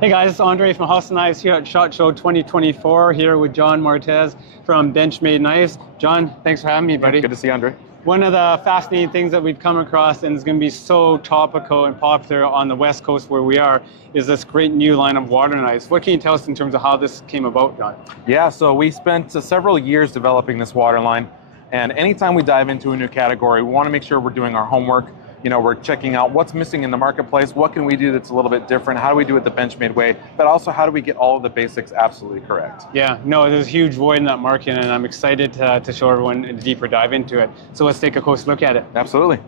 Hey guys, it's Andre from House of Knives here at SHOT Show 2024, here with John Martez from Benchmade Knives. John, thanks for having me, buddy. Yeah, good to see you, Andre. One of the fascinating things that we've come across, and is going to be so topical and popular on the West Coast where we are, is this great new line of water knives. What can you tell us in terms of how this came about, John? Yeah, so we spent several years developing this water line, and anytime we dive into a new category, we want to make sure we're doing our homework. You know, we're checking out what's missing in the marketplace, what can we do that's a little bit different, how do we do it the Benchmade way, but also how do we get all of the basics absolutely correct. Yeah, no, there's a huge void in that market, and I'm excited to show everyone a deeper dive into it. So let's take a closer look at it. Absolutely.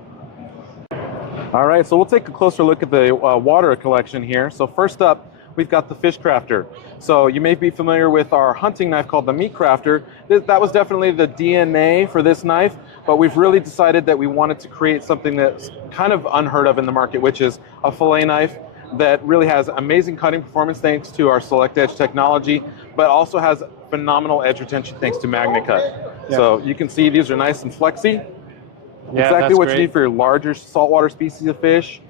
All right, so we'll take a closer look at the water collection here. So first up, we've got the Fish Crafter. So you may be familiar with our hunting knife called the Meat Crafter. That was definitely the DNA for this knife, but we've really decided that we wanted to create something that's kind of unheard of in the market, which is a fillet knife that really has amazing cutting performance thanks to our Select Edge technology, but also has phenomenal edge retention thanks to MagnaCut. Yeah. So you can see these are nice and flexy. Yeah, exactly what you need for your larger saltwater species of fish.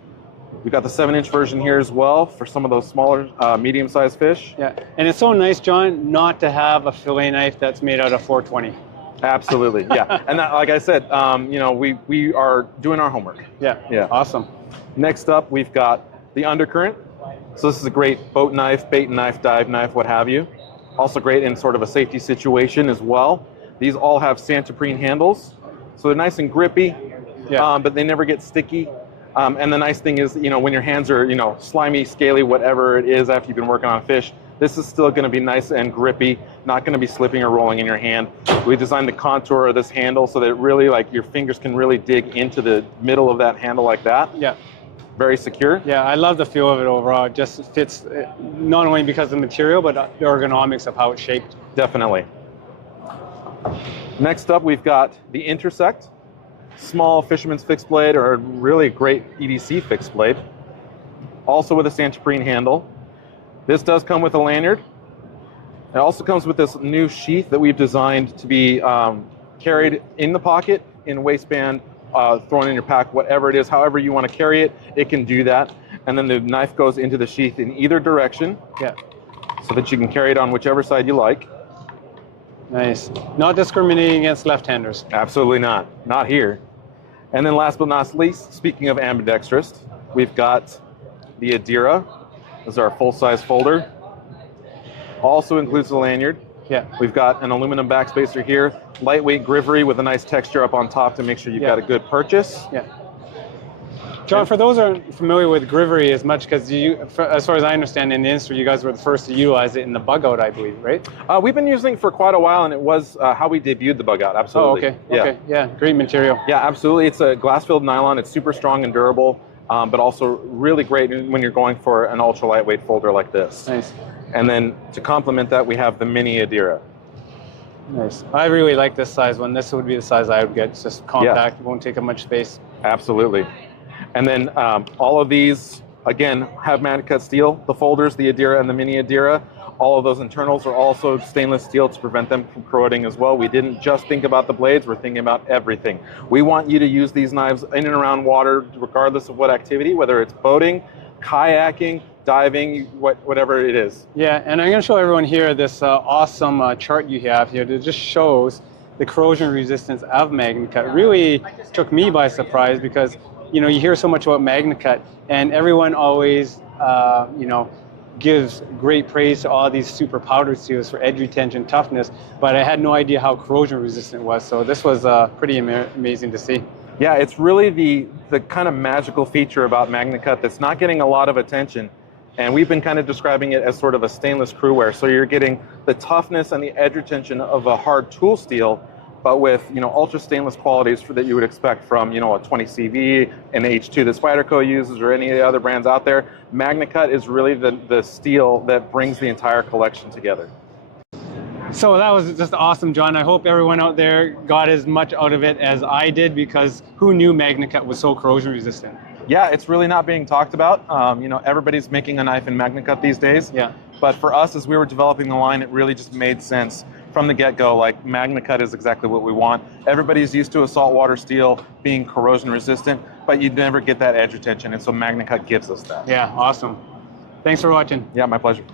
We've got the 7-inch version here as well for some of those smaller, medium-sized fish. Yeah, and it's so nice, John, not to have a fillet knife that's made out of 420. Absolutely, yeah. And that, like I said, you know, we are doing our homework. Yeah, yeah. Awesome. Next up, we've got the Undercurrent. So this is a great boat knife, bait knife, dive knife, what have you. Also great in sort of a safety situation as well. These all have Santoprene handles, so they're nice and grippy, yeah. But they never get sticky. And the nice thing is, you know, when your hands are, you know, slimy, scaly, whatever it is after you've been working on fish, this is still going to be nice and grippy, not going to be slipping or rolling in your hand. We designed the contour of this handle so that it really, like, your fingers can really dig into the middle of that handle like that. Yeah. Very secure. Yeah, I love the feel of it overall. It just fits not only because of the material, but the ergonomics of how it's shaped. Definitely. Next up, we've got the Intersect. Small fisherman's fixed blade, or really great EDC fixed blade. Also with a Santoprene handle. This does come with a lanyard. It also comes with this new sheath that we've designed to be carried in the pocket, in waistband, thrown in your pack, whatever it is, however you want to carry it, it can do that. And then the knife goes into the sheath in either direction. Yeah. So that you can carry it on whichever side you like. Nice. Not discriminating against left-handers. Absolutely not. Not here. And then last but not least, speaking of ambidextrous, we've got the Adira. This is our full-size folder. Also includes the lanyard. Yeah. We've got an aluminum backspacer here, lightweight grivery with a nice texture up on top to make sure you've got a good purchase. Yeah. John, for those who aren't familiar with grivery as much, because as far as I understand in the industry, you guys were the first to utilize it in the bug out, I believe, right? We've been using it for quite a while, and it was how we debuted the bug out, absolutely. Oh, okay, yeah. Okay, yeah, great material. Yeah, absolutely. It's a glass-filled nylon. It's super strong and durable, but also really great when you're going for an ultra lightweight folder like this. Nice. And then to complement that, we have the mini Adira. Nice. I really like this size one. This would be the size I would get. It's just compact. It won't take up much space. Absolutely. And then all of these, again, have MagnaCut steel. The folders, the Adira and the mini Adira, all of those internals are also stainless steel to prevent them from corroding as well. We didn't just think about the blades, we're thinking about everything. We want you to use these knives in and around water, regardless of what activity, whether it's boating, kayaking, diving, whatever it is. Yeah, and I'm going to show everyone here this awesome chart you have here that just shows the corrosion resistance of MagnaCut. It really took me by surprise because, you know, you hear so much about MagnaCut, and everyone always, you know, gives great praise to all these super powder seals for edge retention, toughness, but I had no idea how corrosion resistant it was. So this was pretty amazing to see. Yeah, it's really the kind of magical feature about MagnaCut that's not getting a lot of attention. And we've been kind of describing it as sort of a stainless crewware. So you're getting the toughness and the edge retention of a hard tool steel, but with, you know, ultra stainless qualities that you would expect from, you know, a 20CV, an H2 that Spyderco uses, or any of the other brands out there. MagnaCut is really the steel that brings the entire collection together. So that was just awesome, John. I hope everyone out there got as much out of it as I did, because who knew MagnaCut was so corrosion resistant? Yeah, it's really not being talked about. You know, everybody's making a knife in MagnaCut these days. Yeah. But for us, as we were developing the line, it really just made sense from the get-go. Like, MagnaCut is exactly what we want. Everybody's used to a saltwater steel being corrosion resistant, but you'd never get that edge retention, and so MagnaCut gives us that. Yeah, awesome. Thanks for watching. Yeah, my pleasure.